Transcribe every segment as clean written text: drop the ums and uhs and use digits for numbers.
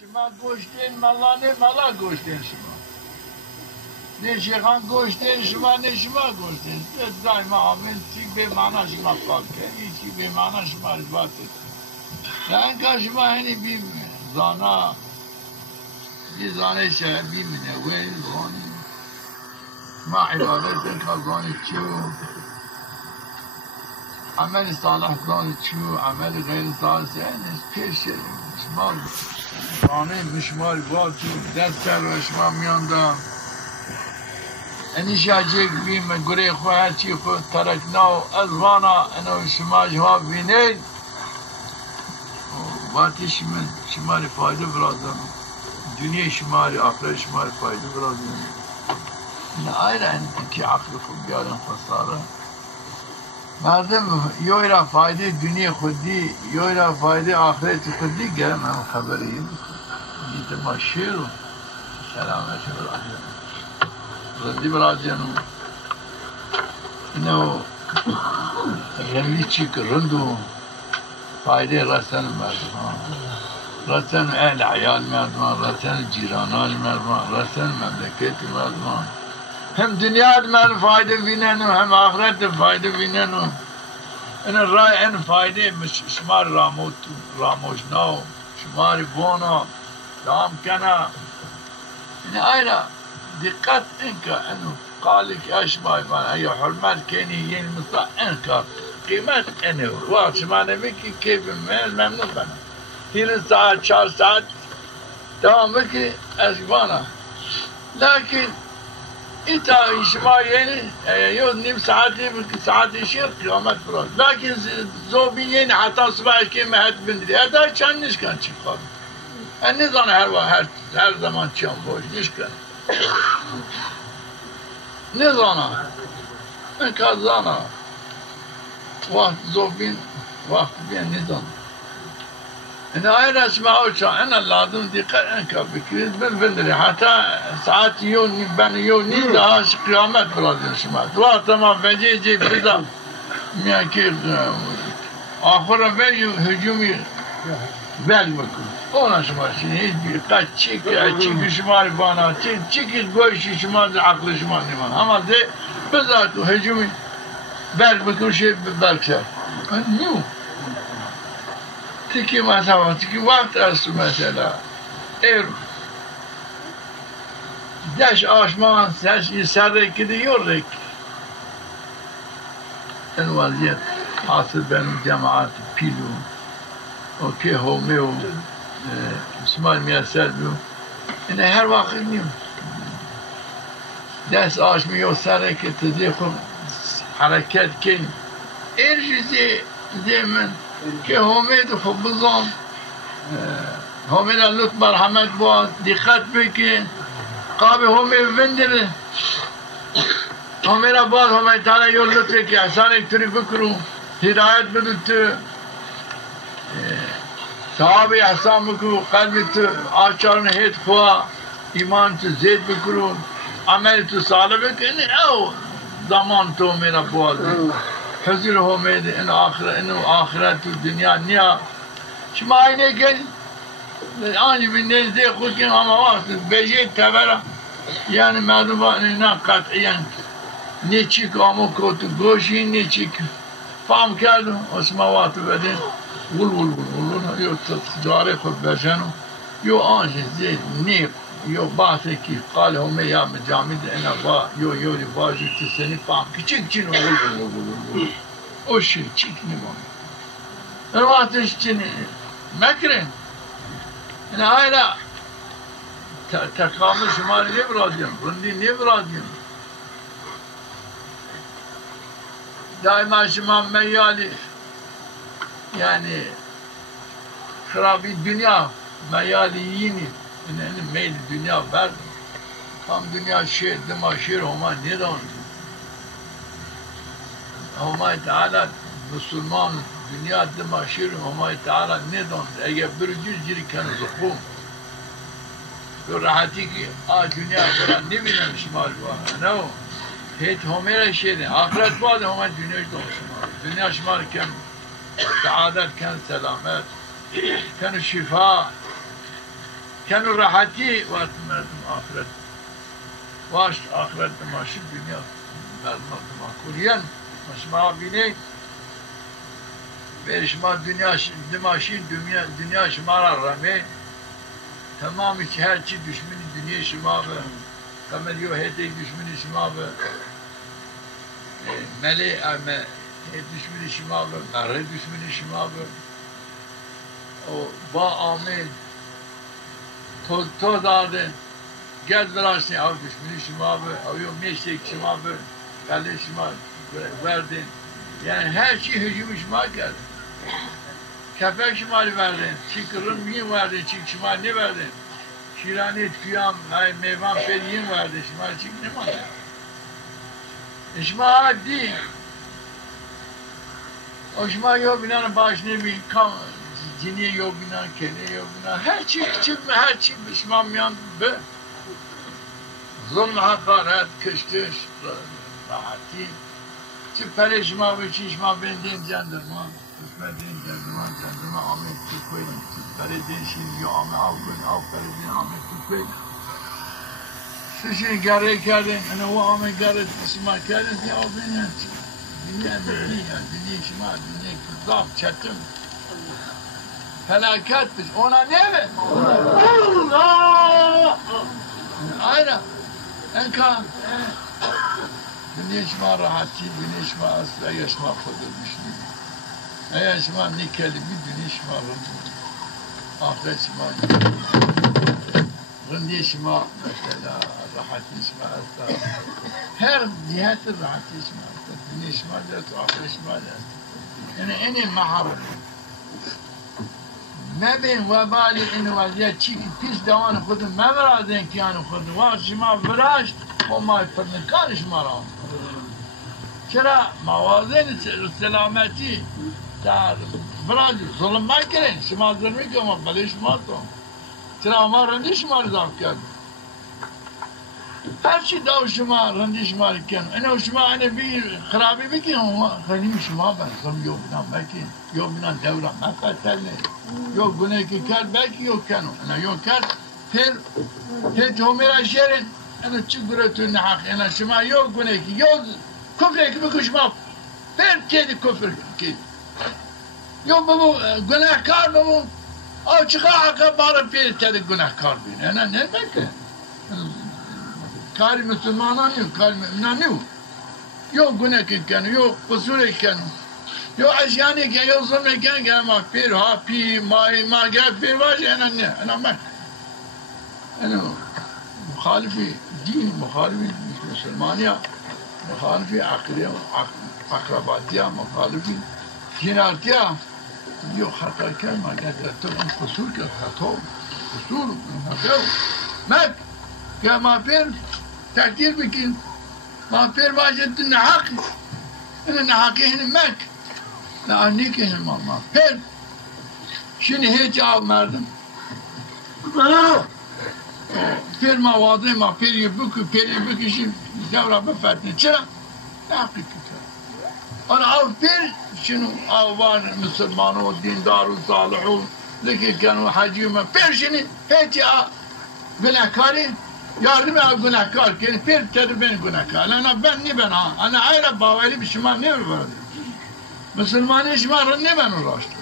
شما گوشتین ملانه ملا گوشتین شما نه شیخان گوشتین شما نه شما گوشتین دائما آمین چی به معنا شما پاک کنی چی به معنا شما رضوات نه اینکه شما هنی بیم زانا دی زانه شهر بیمینه وی زانی ما عبادت اینکه زانی چیو عمل صالح زانی چیو عمل غیر صالح زانی پیش شما زانه مشمار باتی دست کرد شما میانده انیش اجیک بیم گره خو هرچی خود ترکناو از وانا انو شما جواب بینید وقتی شماری فایده برازم دنیا شماری آخر شماری فایده برازم نه ایره انتی عقل خود بیارن خساره مردم یوی را فایده دنیا خودی یوی را فایده آخرت خودی گرم هم خبری دیده ما شیرو سلامت برازم رضی برازم اینو رمی چی که رندو فایده رسن مردمان رسن اهل عیال مردمان رسن جیرانان مردمان رسن مملکت مردمان هم دنیا من فایده بینن و هم آخرت فایده بینن و این رای این فایده شمار راموش نو شمار بونا دام کنا این اینا دقت اینکه انو قالك اشباي من اي حرمات كيني ين مصا انكر قيمت انه واش ما نبكي كيف ممنوع بنا هنا ساعات 4 ساعات دوام بكي اسبانا لكن انت اجتماع يعني يوم نيم ساعات يشير قيامات فراغ لكن زوبين حتى صباح كيما هات بندري هذا كان نش كان شيء النظام هر زمان كان بوش نش كان نظام كذانا وقت زوبين وقت بين نظام أنا أين أسمعه شو أنا لازم دقة إنك بكريت بالبندري حتى ساعات يوم بين يوم ده قيامات بلادين سمعت وقت ما بيجي بدا مياكير آخر بيجي هجومي بيل بكون أنا سمعت هيك بيقات تشيك شمال بانا تشيك الجوش شمال عقل شمال نمان أما ده بذات هجومي بيل بكون شيء بالكسر نيو تكي مثلا تكي وقت است مثلا ايرو داش آشمان داش يسرك كده يورك الوضعية حاصل بين الجامعات بيلو اوكي هوميو اسمال مياسلو إن هر وقت نيو داش آشمي يسرك تزيخو حركات كين ايرش زي من که همه خوب بزن همه را لطف مرحمت با دقت بکن قاب همه بندره همه را باز همه تعالی یو لطفه که احسان ایک طوری بکرو هدایت بدو تو صحابه احسان بکرو قلب تو آچار نهید خوا ایمان تو زید بکرو عمل تو صالح بکن او زمان تو میرا باز حضور همه اینو آخرت و دنیا نیا شما اینه که آنی به نزده خود که همه وقت بیجه تبره یعنی مردمان اینا قطعیاً نیچی که همه کتو گوشی نیچی که فهم کردو اسموات بده ول ول ول ول یو تجاره خود بشنو یو آنش زید نیب یو بحثی که قال همه یا مجامد اینا با یو باجی تسنی فهم که چیک چینو ول ول ول ول اوشی چیک نمونه در وقتش چینی مکرن اینا اینا تکامل شما نبرادیم رندی نبرادیم دائما شما میالی یعنی خرابی دنیا میالی یینی این میل دنیا برد هم دنیا شیر دما شیر هما ندان هما تعالی مسلمان دنیا دما شیر هما تعالی ندان اگر برجوز جری کنه زخوم تو راحتی که دنیا برا نمیدن شمال بانا نو هیچ همه را شیرین آخرت بعد همه دنیاش دون شمال دنیا شمال کن سعادت کن سلامت کن شفا كانوا راحتي وقت مردم آخرت واش آخرت ماشي دنیا مردم آخریان شما بینید به شما دماشین دنیا شما را رمه تمامی که هر چی دشمنی دنیا شما به کمریو هیته دشمنی شما به ملی امه دشمنی شما به مره دشمنی شما به و با آمین تو داده گرد براشتی او دشمنی شما به او یو میشتی شما به قلعه شما وردین یعنی هر چی هجوم شما کرد کفک شما رو وردین چی کرن میین وردین چی شما نوردین شیرانی تویام میوان پیدین وردین شما چی نمانده شما عادی و شما یو بینان باش نمی کام جنی یو بینان کنی یو بینان هر چی به شما میان به ظلم حقارت کشتش راحتی چه پره شما به چی شما بندین جندرمان قسمت دین جندرمان آمد تو کنیم چه پره دینشین یا آمد آو پره دین آمد تو کنیم سشین گره کردین انا و آمد گره شما کردین یا بینن دنیا شما دنیا کذاب چتم فلاکت بش اونا نیمه aynen enkan dünya şuma rahatçı dünya şuma asla yaşma kodurmuş eğer şuma ne kelime dünya şuma ahiret şuma dünya şuma mesela rahatçı şuma asla her cihetli rahatçı şuma asla dünya şuma da ahiret şuma da yani en iyi maharet ما بين وبالي إنه وزيات شيء كيس دوان خدم ما برادين كانوا خدم واش ما براش وما يفرن كانش مرام شرا موازين السلامتي تاع براج ظلم ما كرين شما ظلمي كما بليش ما تو شرا ما رنديش ما رضاف كان هر شيء داو شما رنديش ما كان انا وشما انا بي خرابي بكي هو خليم شما بس يوم بنا بكي يوم بنا دورة ما قتلني yok güney ki kar belki yok kanu ana yok kar tel tomera şerin ana çıgıratın hak ana şuma yok güney ki yok küfre ki bakışma per kedi küfür ki yok bu günahkar bu o çıkar barı per kedi günahkar bin ana ne belki kari Müslümanan yok kari müminan yok yok güney ki kanu yok kusur kanu yo aşyani ki yo zulmeken gelme bir hapi ma gel bir var ya ana mak ana muhalifi din muhalifi Müslümaniya muhalifi akliye akrabatiya muhalifi cinartiya yo hata kelme gel tamam kusur ke hata kusur hata mak ya ma bir takdir bikin ma bir vajetin hak ana hakihin mak لعنی که ماما پر شنی هیچ آمردم پر موازه ما پری بکشیم دورا بفتنه چرا؟ تحقیق کرد آن آو پر شنو آوان مسلمان و دیندار و صالح و لکه کنو حجی و پر شنی هیچ گناهکاری yardım al günahkar ki per terbiyeni günahkar ana ben ne ben ha ana ayrı bağlı bir şey var ne var Müslümanı işmarın ne ben uğraştım?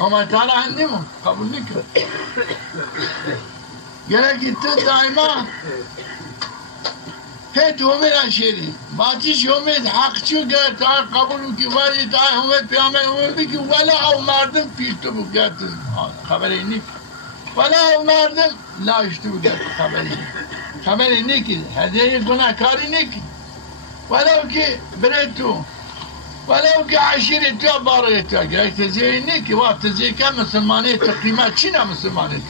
Ama Teala hindi mi? Kabul ne ki? Gerek gitti daima hep Ömer'e şeri. Batiş Ömer hakçı gel Teala kabul ki var ya Teala Ömer peygamber Ömer ki vela avmardım pişti bu geldi haberi ne? Vela avmardım la işte bu geldi haberi ne ki? Hediye günahkarı ne ki? ولو كي بريتو ولو كي عشيرتو باريتو قالت تزينك وقت تزي كم مسلمانية قيمات شنو مسلمانية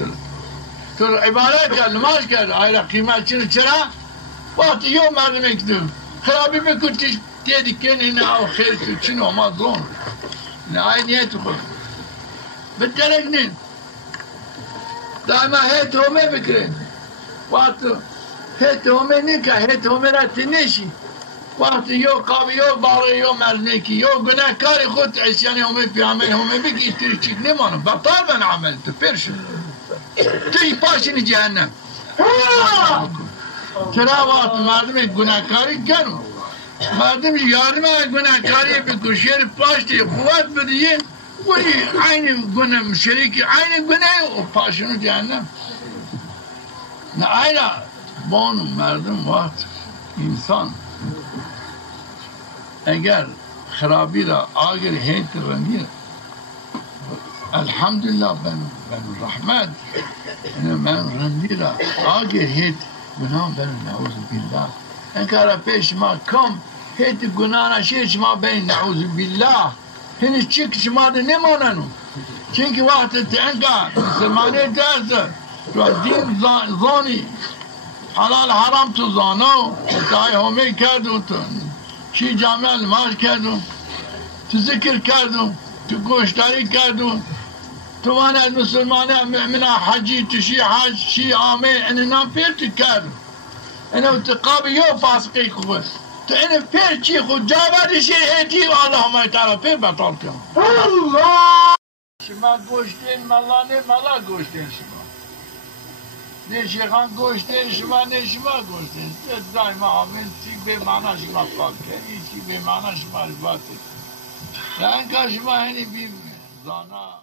تر عبارات قال ماش قال هاي قيمات شنو ترى وقت يوم ما نمكدو خرابي ما كنتش تيدي كان هنا او خير شنو ما ظلم هاي نيته بالتلقنين دائما هيت هومي بكرين وقت هيت هومي نكا هيت هومي راتنشي وقتی یو قابی یو باقی یو مرنکی یو گناهکاری خود عیسیانی همه پیامبر همه بگی ایتری چیک نمانم بطال بن عمل تو پرشو توی پاشین جهنم چرا وقت مردم گناهکاری کنو مردم یارم گناهکاری بکشیر پاشتی قوت بدیه ولی عین گناه شریک عین گناه و پاشنو جهنم نه عین بانو مردم وقت انسان اگر خرابی را آگر هیت رنگیر الحمدلله بن رحمت من رنگی را آگر هیت گناه بن نعوذ بالله انکار پیش ما کم هیت گناه نشید شما بین نعوذ بالله هنش چیک شما را نماننو چونکه وقت انکار مسلمانه درست و دین زانی حلال حرام تو زانو تای همه کردو تو چی جامعه نماز کردو تو ذکر کردو تو گوشتاری کردو تو وانا المسلمانه من حجی تو شی حج شی عامه ان نام پیر کردو انا تقابل یو فاسقی خوب تو این پیر چی خود جوابی شی هیتی و اللهم تعالی پیر بطال کن الله شما گوشتین ملانه ملا گوشتین شما نه شیخان گوشتین شما نه شما گوشتین دائما آمین چی به معنا شما پاک کنی چی به معنا شما رباطی نه انکار شما هنی بیم زانا